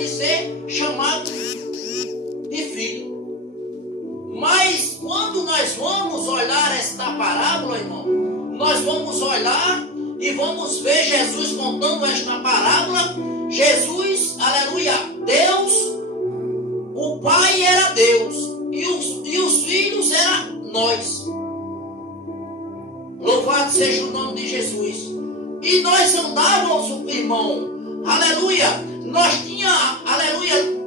de ser chamado de filho. Mas quando nós vamos olhar esta parábola, irmão, nós vamos olhar e vamos ver Jesus contando esta parábola. Jesus, aleluia, Deus, o Pai era Deus e os filhos eram nós. Louvado seja o nome de Jesus. E nós andávamos, irmão, aleluia, nós tínhamos, aleluia,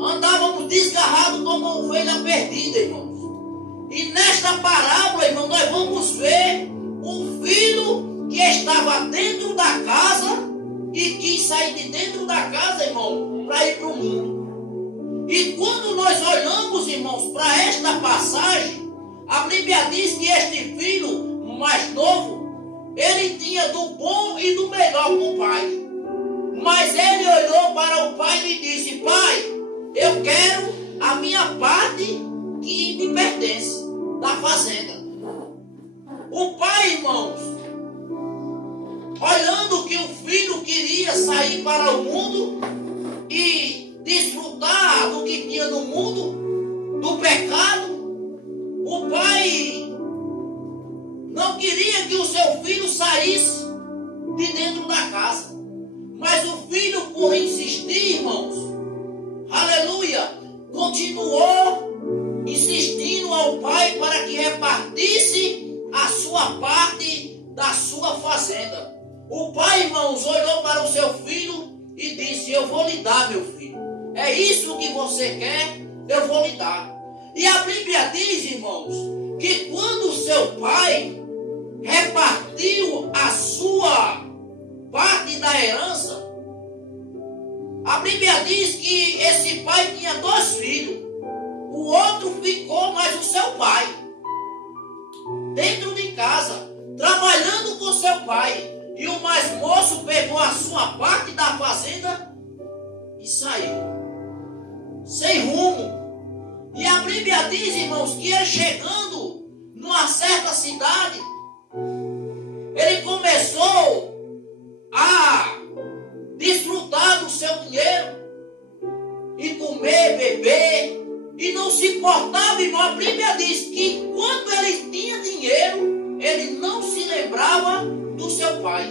andávamos desgarrados como uma ovelha perdida, irmãos. E nesta parábola, irmão, nós vamos ver um filho que estava dentro da casa e quis sair de dentro da casa, irmão, para ir para o mundo. E quando nós olhamos, irmãos, para esta passagem, a Bíblia diz que este filho mais novo, ele tinha do bom e do melhor com o pai. Mas ele olhou para o pai e disse: pai, eu quero a minha parte que me pertence, da fazenda. O pai, irmãos, olhando que o filho queria sair para o mundo e desfrutar do que tinha no mundo, do pecado, o pai não queria que o seu filho saísse de dentro da casa. Mas o filho, por insistir, irmãos, aleluia, continuou insistindo ao pai para que repartisse a sua parte da sua fazenda. O pai, irmãos, olhou para o seu filho e disse: eu vou lhe dar, meu filho. É isso que você quer? Eu vou lhe dar. E a Bíblia diz, irmãos, que quando o seu pai repartiu a sua parte da herança, a Bíblia diz que esse pai tinha 2 filhos. O outro ficou mais o seu pai, dentro de casa, trabalhando com seu pai. E o mais moço pegou a sua parte da fazenda e saiu, sem rumo. E a Bíblia diz, irmãos, que ele chegando numa certa cidade, ele começou a desfrutar do seu dinheiro e comer, beber, e não se importava, irmão. A Bíblia diz que quando ele tinha dinheiro, ele não se lembrava do seu pai.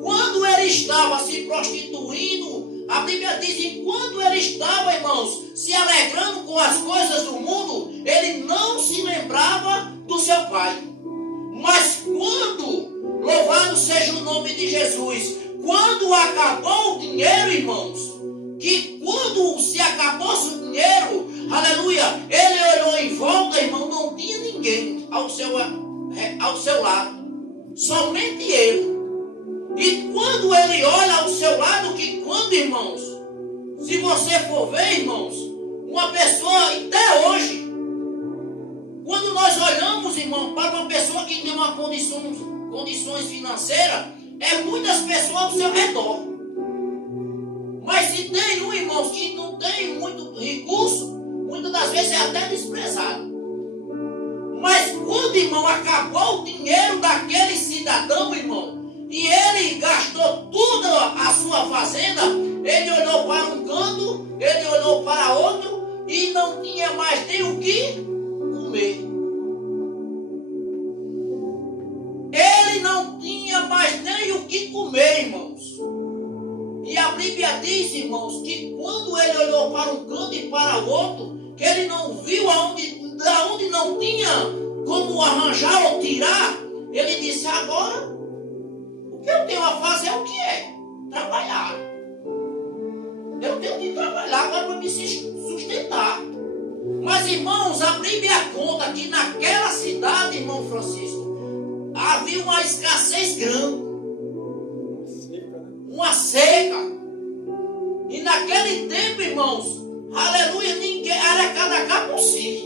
Quando ele estava se prostituindo, a Bíblia diz que quando ele estava, irmãos, se alegrando com as coisas do mundo, ele não se lembrava do seu pai. Mas quando, louvado seja o nome de Jesus, quando acabou o dinheiro, irmãos, que quando se acabou o dinheiro, aleluia, ele olhou em volta, irmão, não tinha ninguém ao seu lado, somente ele. E quando ele olha ao seu lado, que quando, irmãos, se você for ver, irmãos, uma pessoa, até hoje, quando nós olhamos, irmão, para uma pessoa que tem uma condições financeiras, é muitas pessoas ao seu redor. Mas se tem um, irmãos, que não tem muito recurso, muitas das vezes é até desprezado. Mas quando, irmão, acabou o dinheiro daquele cidadão, irmão, e ele gastou toda a sua fazenda, ele olhou para um canto, ele olhou para outro, e não tinha mais nem o que comer. Ele não tinha mais nem o que comer, irmãos. E a Bíblia diz, irmãos, que quando ele olhou para um canto e para o outro, que ele não viu da onde não tinha como arranjar ou tirar, ele disse: agora, o que eu tenho a fazer é o que é? Trabalhar. Eu tenho que trabalhar agora para me sustentar. Mas, irmãos, a Bíblia conta que naquela cidade, irmão Francisco, havia uma escassez grande. Uma seca. E naquele tempo, irmãos, aleluia, ninguém era cada cá por si.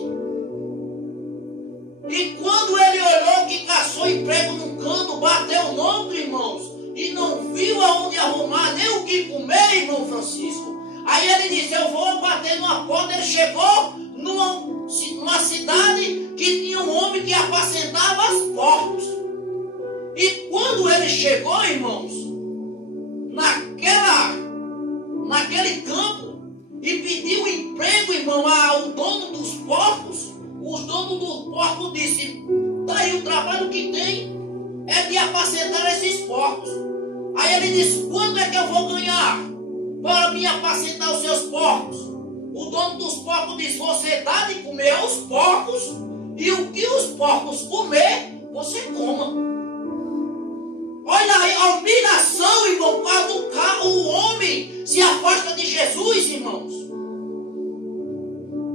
E quando ele olhou que caçou emprego num canto, bateu no ombro, irmãos, e não viu aonde arrumar nem o que comer, irmão Francisco, aí ele disse: eu vou bater numa porta. Ele chegou numa cidade que tinha um homem que apacentava as porcos. E quando ele chegou, irmãos, naquela porcos disse: daí o trabalho que tem é de apacentar esses porcos. Aí ele disse: quanto é que eu vou ganhar para me apacentar os seus porcos? O dono dos porcos disse: você dá de comer aos porcos, e o que os porcos comer, você coma. Olha aí a humilhação, irmão, quando o homem se afasta de Jesus, irmãos.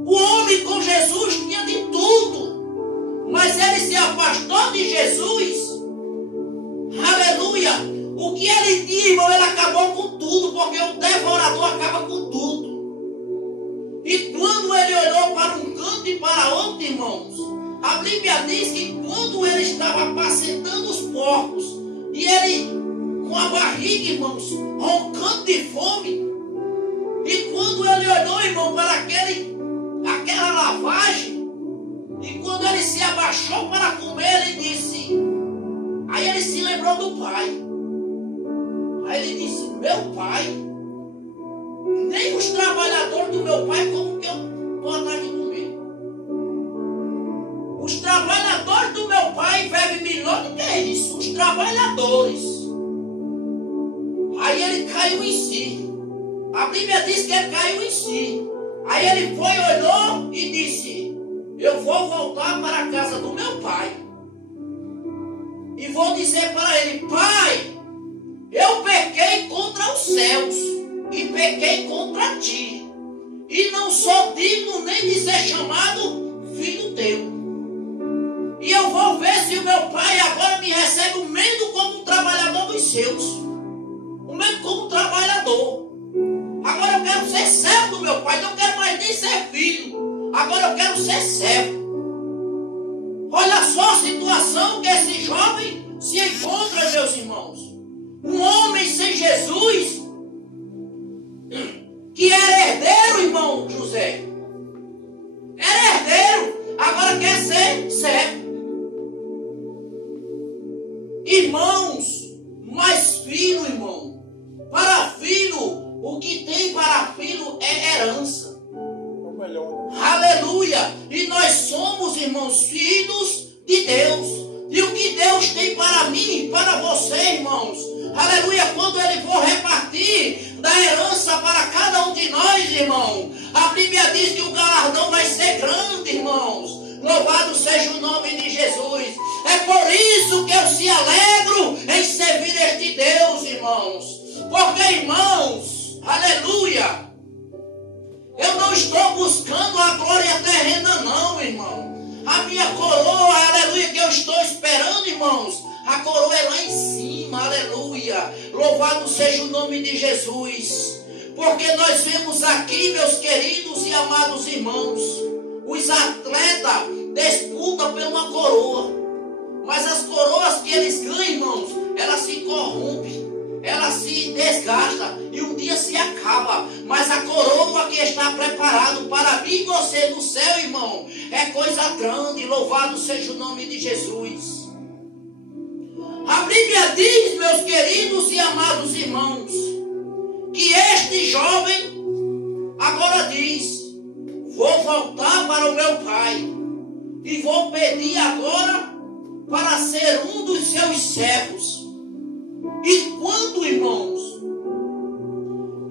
O homem com Jesus tinha de tudo, mas ele se afastou de Jesus. Aleluia! O que ele tinha, irmão, ele acabou com tudo, porque o devorador acaba com tudo. E quando ele olhou para um canto e para outro, irmãos, a Bíblia diz que quando ele estava apacentando os porcos, e ele com a barriga, irmãos, roncando de fome, e quando ele olhou, irmão, para aquela lavagem, e quando ele se abaixou para comer, ele disse, aí ele se lembrou do pai. Aí ele disse: meu pai, nem os trabalhadores do meu pai como que eu estou atrás de comer. Os trabalhadores do meu pai bebem melhor do que isso. Os trabalhadores. Aí ele caiu em si. A Bíblia diz que ele caiu em si. Aí ele foi, olhou e disse: eu vou voltar para a casa do meu pai. E vou dizer para ele: pai, eu pequei contra os céus e pequei contra ti, e não sou digno nem de ser chamado filho teu. E eu vou ver se o meu pai agora me recebe o mesmo como um trabalhador dos seus, o mesmo como um trabalhador. Agora eu quero ser servo do meu pai, não quero mais nem ser filho, agora eu quero ser servo. Olha só a situação que esse jovem se encontra, meus irmãos. Um homem sem Jesus, que era herdeiro, irmão José, era herdeiro, agora quer ser servo. Irmãos, mas filho, irmão, para filho, o que tem para filho é herança. Aleluia! E nós somos, irmãos, filhos de Deus. E o que Deus tem para mim e para você, irmãos, aleluia, quando Ele for repartir da herança para cada um de nós, irmão, a Bíblia diz que o galardão vai ser grande, irmãos. Louvado seja o nome de Jesus. É por isso que eu se alegro em servir este Deus, irmãos. Porque, irmãos, aleluia, eu não estou buscando a glória terrena, não, irmão. A minha coroa, aleluia, que eu estou esperando, irmãos, a coroa é lá em cima, aleluia. Louvado seja o nome de Jesus. Porque nós vemos aqui, meus queridos e amados irmãos, os atletas disputam por uma coroa. Mas as coroas que eles ganham, irmãos, elas se corrompem, elas se desgastam e um dia se acaba. Mas a coroa que está preparada para mim e você no céu, irmão, é coisa grande. Louvado seja o nome de Jesus. A Bíblia diz, meus queridos e amados irmãos, que este jovem agora diz: vou voltar para o meu pai e vou pedir agora para ser um dos seus servos. E quando, irmãos,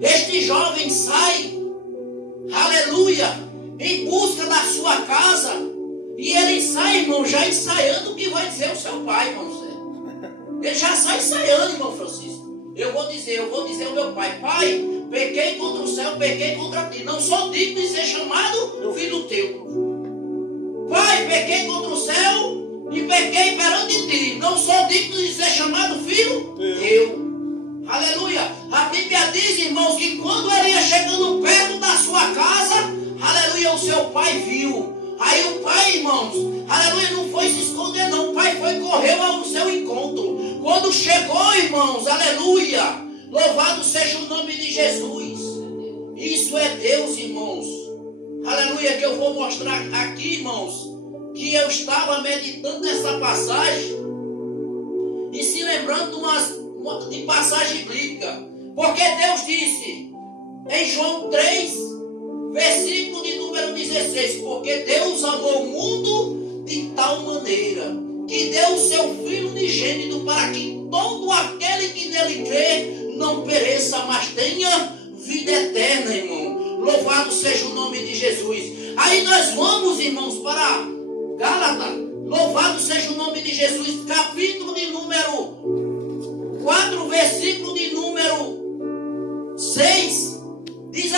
este jovem sai, aleluia, em busca da sua casa, e ele sai, irmão, já ensaiando o que vai dizer o seu pai, irmão. Ele já sai ensaiando, irmão Francisco. Eu vou dizer ao meu pai: pai, pequei contra o céu, pequei contra ti, não sou digno de ser chamado filho teu. Pai, pequei contra o céu e pequei perante ti, não sou digno de ser chamado filho teu. Aleluia. A Bíblia diz, irmãos, que quando ele ia chegando perto da sua casa, aleluia, o seu pai viu. Aí o pai, irmãos, aleluia, não foi se esconder não, o pai correu ao seu encontro. Quando chegou, irmãos, aleluia, louvado seja o nome de Jesus. Isso é Deus, irmãos. Aleluia, que eu vou mostrar aqui, irmãos, que eu estava meditando nessa passagem e se lembrando de passagem bíblica. Porque Deus disse em João 3, versículo de número 16: porque Deus amou o mundo de tal maneira que deu o seu Filho unigênito para que todo aquele que nele crê não pereça, mas tenha vida eterna, irmão. Louvado seja o nome de Jesus. Aí nós vamos, irmãos, para Gálatas. Louvado seja o nome de Jesus. Capítulo de número 4, versículo de número 6. Diz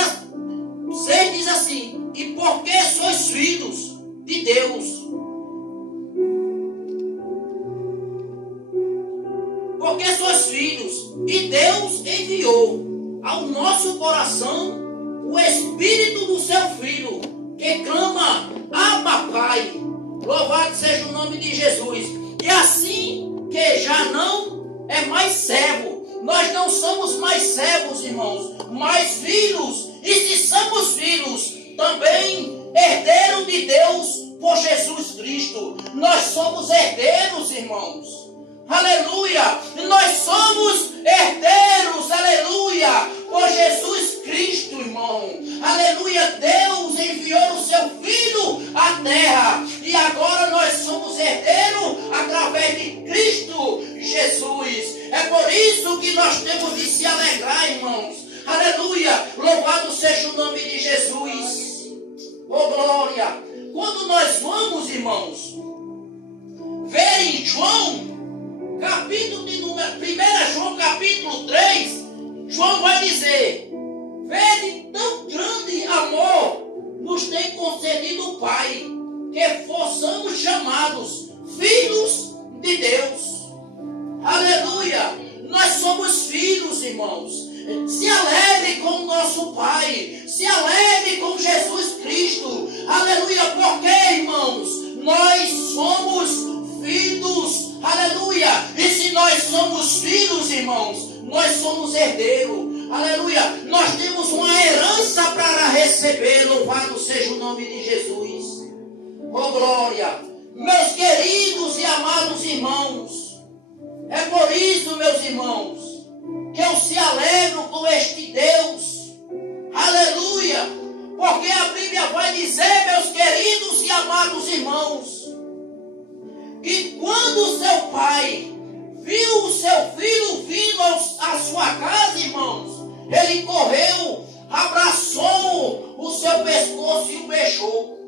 assim: e porque sois filhos de Deus. Porque sois filhos, e Deus enviou ao nosso coração o Espírito do seu Filho, que clama: Abba, Pai. Louvado seja o nome de Jesus. E assim que já não é mais servo, nós não somos mais servos, irmãos, mas filhos. E se somos filhos, também herdeiros de Deus por Jesus Cristo. Nós somos herdeiros, irmãos. Aleluia! Nós somos herdeiros, aleluia, por Jesus Cristo, irmão. Aleluia! Deus enviou o seu Filho à terra e agora nós somos herdeiros através de Cristo Jesus. É por isso que nós temos de se alegrar, irmãos. Aleluia! Louvado seja o nome de Jesus. Oh, glória! Quando nós vamos, irmãos, ver em João, capítulo de número 1 João capítulo 3, João vai dizer: vede tão grande amor nos tem concedido o Pai, que fossamos chamados filhos de Deus. Aleluia! Nós somos filhos, irmãos. Se alegre com o nosso Pai, se alegre com Jesus Cristo. Aleluia! Porque, irmãos, nós somos filhos. Aleluia! E se nós somos filhos, irmãos, nós somos herdeiros. Aleluia! Nós temos uma herança para receber. Louvado seja o nome de Jesus. Oh, glória! Meus queridos e amados irmãos, é por isso, meus irmãos, que eu se alegro com este Deus. Aleluia! Porque a Bíblia vai dizer, meus queridos e amados irmãos, que quando seu pai viu o seu filho vindo à sua casa, irmãos, ele correu, abraçou o seu pescoço e o beijou.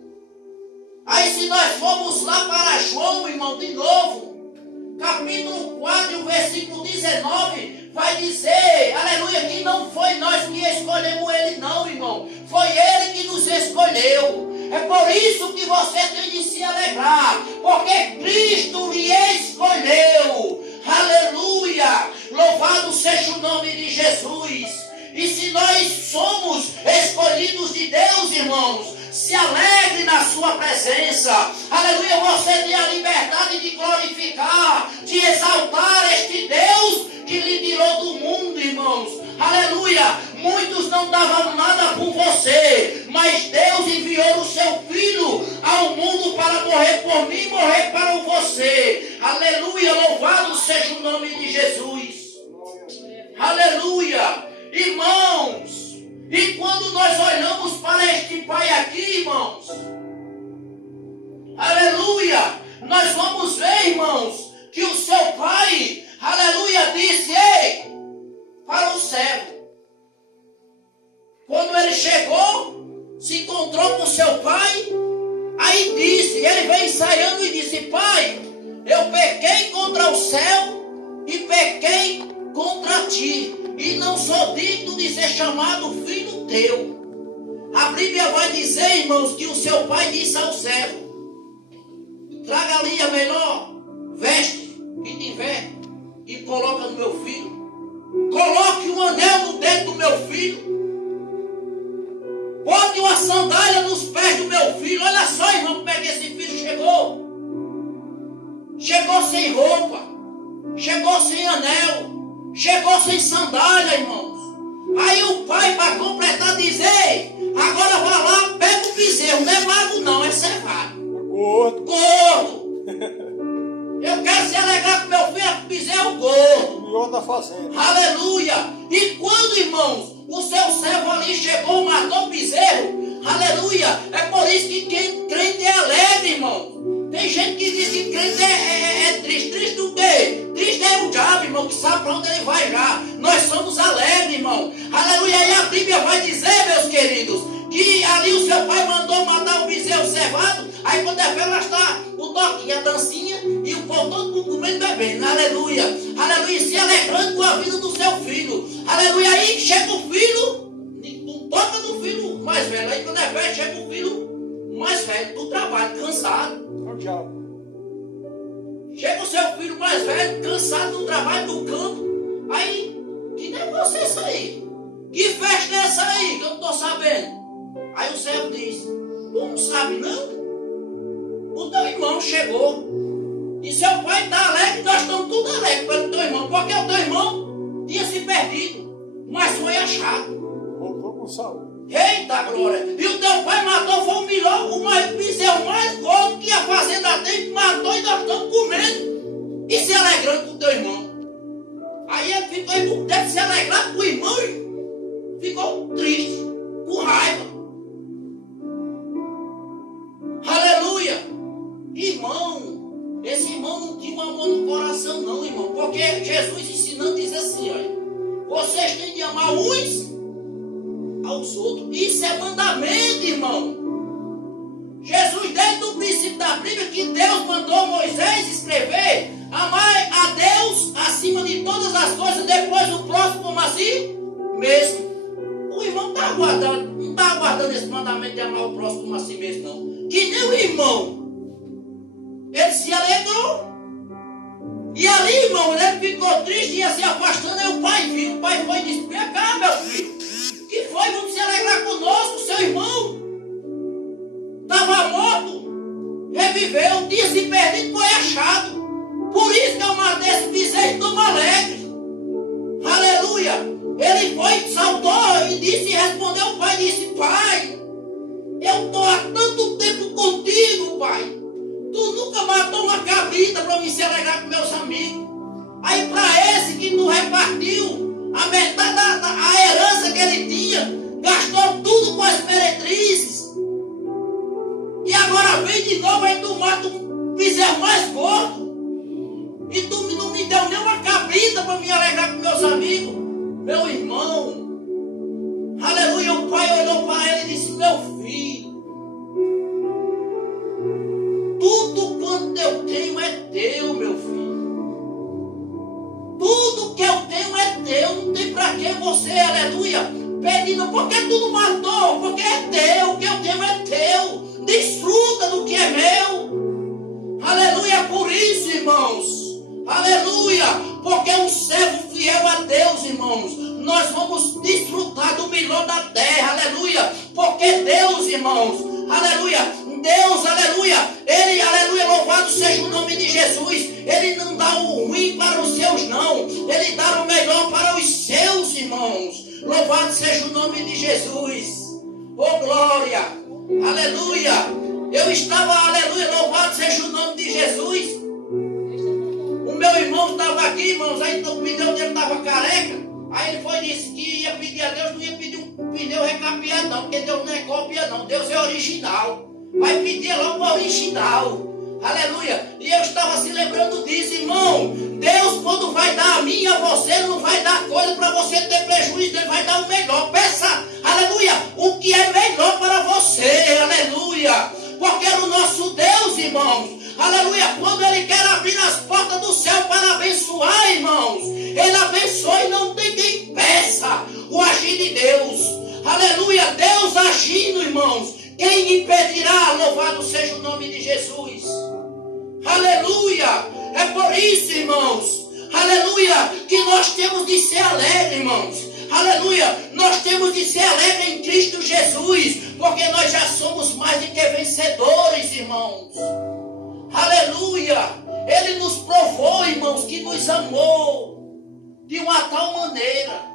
Aí se nós formos lá para João, irmão, de novo, capítulo 4, versículo 19, vai dizer, aleluia, que não foi nós que escolhemos ele não, irmão. Foi ele que nos escolheu. É por isso que você tem de se alegrar, porque Cristo lhe escolheu. Aleluia! Louvado seja o nome de Jesus. E se nós somos escolhidos de Deus, irmãos, se alegre na sua presença. Aleluia! Você tem a liberdade de glorificar, de exaltar este Deus que lhe tirou do mundo, irmãos. Aleluia! Muitos não davam nada por você, mas Deus enviou o seu Filho ao mundo para morrer por mim e morrer para você. Aleluia! Louvado seja o nome de Jesus. Aleluia! Irmãos, e quando nós olhamos para este Pai aqui, irmãos, aleluia, nós vamos ver, irmãos, que o seu Pai, aleluia, disse: ei, para o servo. Quando ele chegou, se encontrou com seu pai, aí disse, ele veio ensaiando e disse: Pai, eu pequei contra o céu e pequei contra ti, e não sou digno de ser chamado filho teu. A Bíblia vai dizer, irmãos, que o seu pai disse ao servo: traga ali a melhor veste que tiver e coloca no meu filho. Coloque um anel no dedo do meu filho. Bote uma sandália nos pés do meu filho. Olha só, irmão, como é que esse filho chegou. Chegou sem roupa, chegou sem anel, chegou sem sandália, irmãos. Aí o pai, para completar, diz: ei, agora vá lá, pega o bezerro. Não é mago não, é cevado. Gordo. Eu quero se alegrar com meu filho, com o bezerro gordo. O melhor da fazenda. Aleluia. E quando, irmãos, o seu servo ali chegou, matou o bezerro, aleluia. É por isso que quem crente é alegre, irmão. Tem gente se alegrando com a vida do seu filho. Aleluia. Aí chega o filho, não toca no filho mais velho. Aí quando é velho, chega o filho mais velho do trabalho, cansado. Chega o seu filho mais velho, cansado do trabalho, do campo. Aí, que negócio é esse aí? Que festa é essa aí que eu não estou sabendo? Aí o servo diz, tu não sabe não? O teu irmão chegou. E seu pai está alegre, nós estamos tudo alegres pelo teu irmão. Porque o teu irmão tinha se perdido, mas foi achado. Voltou com saúde. Eita glória! E o teu pai matou, foi o melhor, o bezerro mais gordo que a fazenda tem, matou e nós estamos comendo. E se alegrando com o teu irmão. Aí ele ficou, ele deve se alegrar com o irmão e ficou triste, com raiva. Aleluia! Irmão, esse irmão não tinha um amor no coração não, irmão. Porque Jesus ensinando diz assim, olha. Vocês têm de amar uns aos outros. Isso é mandamento, irmão. Jesus, desde o princípio da Bíblia, que Deus mandou Moisés escrever, amar a Deus acima de todas as coisas, depois o próximo como assim mesmo. O irmão não está aguardando esse mandamento de amar o próximo como assim mesmo, não. Que nem o irmão. Ele se alegrou. E ali, irmão, ele ficou triste e ia se afastando. Aí o pai viu. O pai foi e disse, vem cá, meu filho. Que foi? Vamos se alegrar conosco, seu irmão. Estava morto, reviveu, tinha se perdido, foi achado. Por isso que eu matei esse bezerro tão alegre. Aleluia. Ele foi, saltou e disse, respondeu o pai, disse, pai, eu estou há tanto tempo contigo, pai. Tu nunca matou uma cabrita para me se alegrar com meus amigos. Aí para esse que tu repartiu a metade da herança que ele tinha, gastou tudo com as meretrizes. E agora vem de novo, aí tu mata um bezerro mais gordo. E tu não me deu nem uma cabrita para me alegrar com meus amigos. Meu irmão, aleluia, o pai olhou para ele e disse, meu filho, tudo quanto eu tenho é teu, meu filho. Tudo que eu tenho é teu, não tem para que você, aleluia, pedindo, porque tu não matou, porque é teu, o que eu tenho é teu, desfruta do que é meu, aleluia, por isso, irmãos, aleluia, porque um servo fiel a Deus, irmãos, nós vamos desfrutar do melhor da terra, aleluia, porque Deus, irmãos, aleluia, Deus, aleluia, Ele, aleluia, louvado seja o nome de Jesus, Ele não dá o ruim para os seus, não, Ele dá o melhor para os seus, irmãos, louvado seja o nome de Jesus, oh glória, aleluia, eu estava, aleluia, louvado seja o nome de Jesus, o meu irmão estava aqui, irmãos, aí o pneu dele estava careca, aí ele foi e disse que ia pedir a Deus, não ia pedir um pneu recapeado não, porque Deus não é cópia não, Deus é original. Vai pedir logo o original. Aleluia. E eu estava se lembrando disso, irmão. Deus, quando vai dar a mim e a você, não vai dar coisa para você ter prejuízo. Ele vai dar o melhor. Peça, aleluia, o que é melhor para você. Aleluia. Porque no nosso Deus, irmãos, aleluia, quando Ele quer abrir as portas do céu para abençoar, irmãos, Ele abençoa e não tem quem peça o agir de Deus. Aleluia. Deus agindo, irmãos. Quem impedirá? Louvado seja o nome de Jesus. Aleluia. É por isso, irmãos, aleluia, que nós temos de ser alegres, irmãos. Aleluia. Nós temos de ser alegres em Cristo Jesus, porque nós já somos mais do que vencedores, irmãos. Aleluia. Ele nos provou, irmãos, que nos amou de uma tal maneira.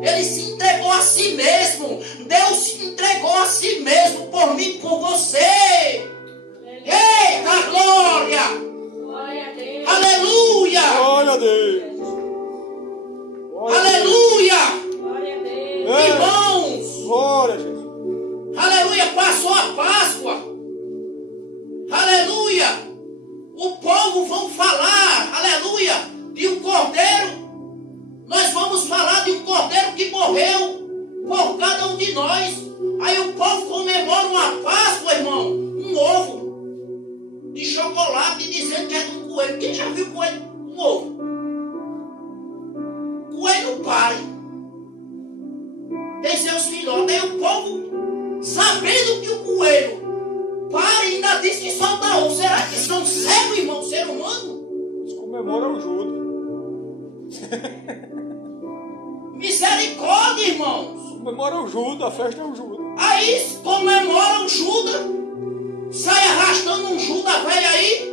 Ele se entregou a si mesmo. Deus se entregou a si mesmo por mim e por você. Eita glória! Glória a Deus. Aleluia! Glória a Deus. Aleluia! Glória a Deus. Irmãos! Glória a Jesus. Aleluia! Passou a Páscoa. Aleluia! O povo vão falar, aleluia, de um cordeiro. Nós vamos falar de um cordeiro que morreu por cada um de nós. Aí o povo comemora uma Páscoa, irmão, um ovo de chocolate, e diz tem seus filhotes. Aí o povo, sabendo que o coelho para e ainda diz que solta um. Será que são cegos, irmão, ser humano? Eles comemoram o Judas. Misericórdia, irmãos. Comemoram o Judas, a festa é o Judas. Aí comemoram o Judas, sai arrastando um Judas velho aí,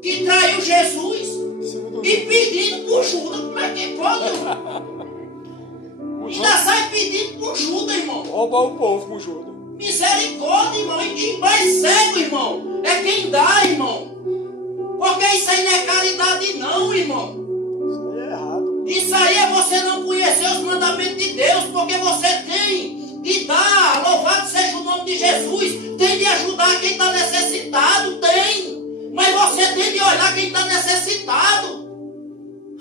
que traiu Jesus, Em cima do e pedindo por Judas. Como é que pode, irmão? Ainda sai pedindo por Judas, irmão. Roubar o povo com o Judas. Misericórdia, irmão. E quem vai cego, irmão, é quem dá, irmão. Porque isso aí não é caridade não, irmão. Isso aí é errado. Isso aí é você não conhecer os mandamentos de Deus, porque você tem de dar, louvado seja o nome de Jesus, tem de ajudar quem está necessitado, tem. Mas você tem de olhar quem está necessitado.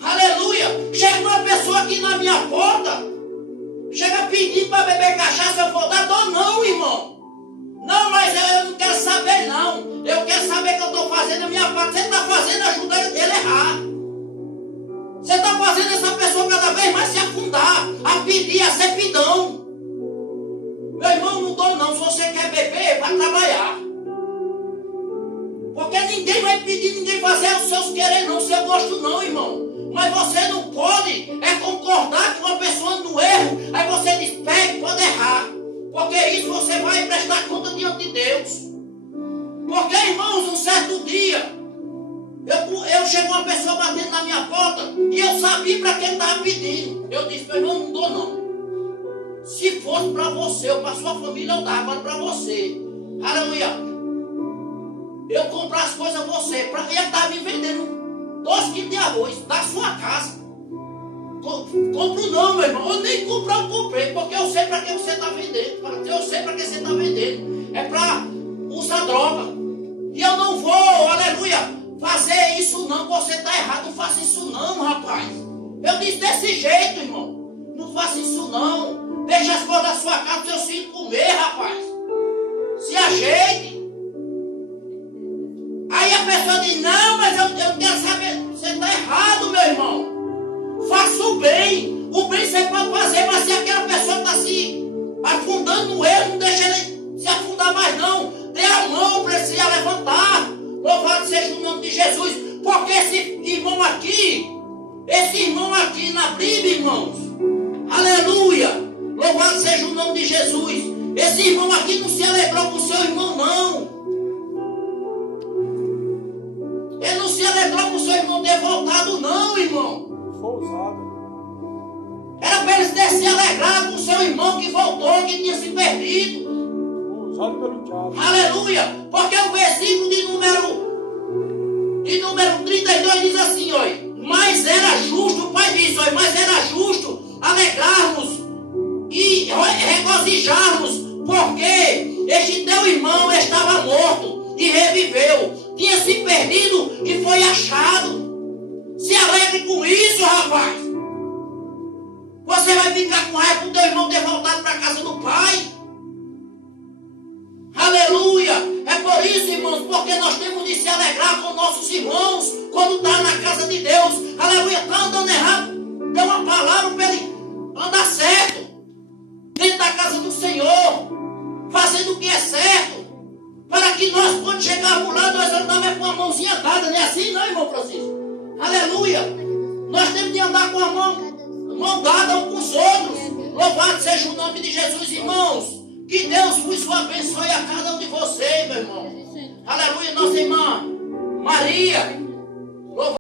Aleluia. Chega uma pessoa aqui na minha porta, chega pedindo para beber cachaça, eu vou dar, dou não, irmão. Não, mas eu não quero saber não. Eu quero saber que eu estou fazendo a minha parte. Você está fazendo ajudando ele a errar. Você está fazendo essa pessoa cada vez mais se afundar, a pedir, a ser pidão. Meu irmão, não dou não. Se você quer beber, vai trabalhar. Porque ninguém vai pedir, ninguém fazer os seus querer não, o seu gosto não, irmão. Mas você não pode concordar com uma pessoa no erro. Aí você diz, pegue, pode errar. Porque isso você vai prestar conta diante de Deus. Porque, irmãos, um certo dia, eu chegou uma pessoa batendo na minha porta e eu sabia para quem estava pedindo. Eu disse, meu irmão, não dou não. Se fosse para você ou para sua família, eu dava, agora para você. Aleluia. Eu comprar as coisas a você. Ele estava me vendendo 12 quilos de arroz da sua casa. Compro não, meu irmão. Eu nem comprei, eu comprei. Porque eu sei para que você está vendendo. Eu sei para que você está vendendo. É para usar droga. E eu não vou, aleluia, fazer isso não. Você está errado. Não faça isso não, rapaz. Eu disse desse jeito, irmão. Não faça isso não. Deixa as coisas da sua casa, seus filhos comer, rapaz. Se ajeite. Aí a pessoa diz, não, mas eu quero saber. Você está errado, meu irmão. Faça o bem. O bem você pode fazer, mas se aquela pessoa está se afundando no erro, não deixa ele se afundar mais não. Dê a mão para ele se levantar. Louvado seja o nome de Jesus. Porque esse irmão aqui na Bíblia, irmãos, aleluia, louvado seja o nome de Jesus. Esse irmão aqui não se alegrou com o seu irmão, não. Ele não se alegrou com o seu irmão ter voltado, não, irmão. Foi ousado. Era para ele ter se alegrado com o seu irmão que voltou, que tinha se perdido. Foi ousado pelo diabo. Aleluia. Porque o versículo de número 32 diz assim, olha. Mas era justo, o pai disse, olha, mas era justo alegrarmos e regozijarmos, porque este teu irmão estava morto e reviveu, tinha se perdido e foi achado. Se alegre com isso, rapaz. Você vai ficar com raiva do teu irmão ter voltado para a casa do pai? Aleluia. É por isso, irmãos, porque nós temos de se alegrar com nossos irmãos quando está na casa de Deus. Aleluia. Está andando errado, dê uma palavra para ele andar certo dentro da casa do Senhor, fazendo o que é certo, para que nós, quando chegarmos lá, nós andamos com a mãozinha dada. Não é assim não, irmão Francisco? Aleluia. Nós temos de andar com a mão dada uns com os outros. Louvado seja o nome de Jesus, irmãos. Que Deus vos abençoe a cada um de vocês, meu irmão. Aleluia. Nossa irmã Maria,